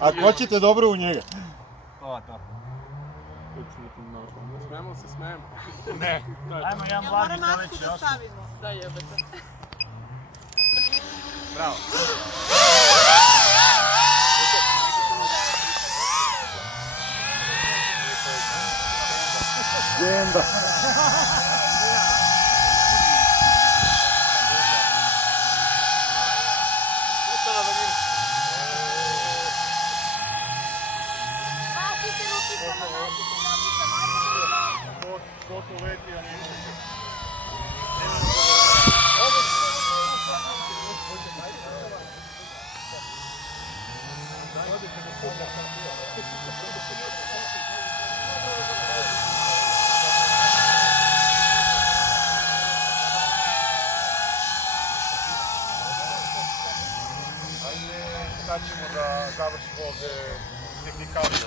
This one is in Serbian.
Ako hoćete dobro u njega. To. Smijemo se, smijemo. Ne. Ajmo jedan blagi treći još. Da jebate. Bravo. Jenda. Koliko leti, a nije. Sad ćemo da završimo ovdje tehnikali.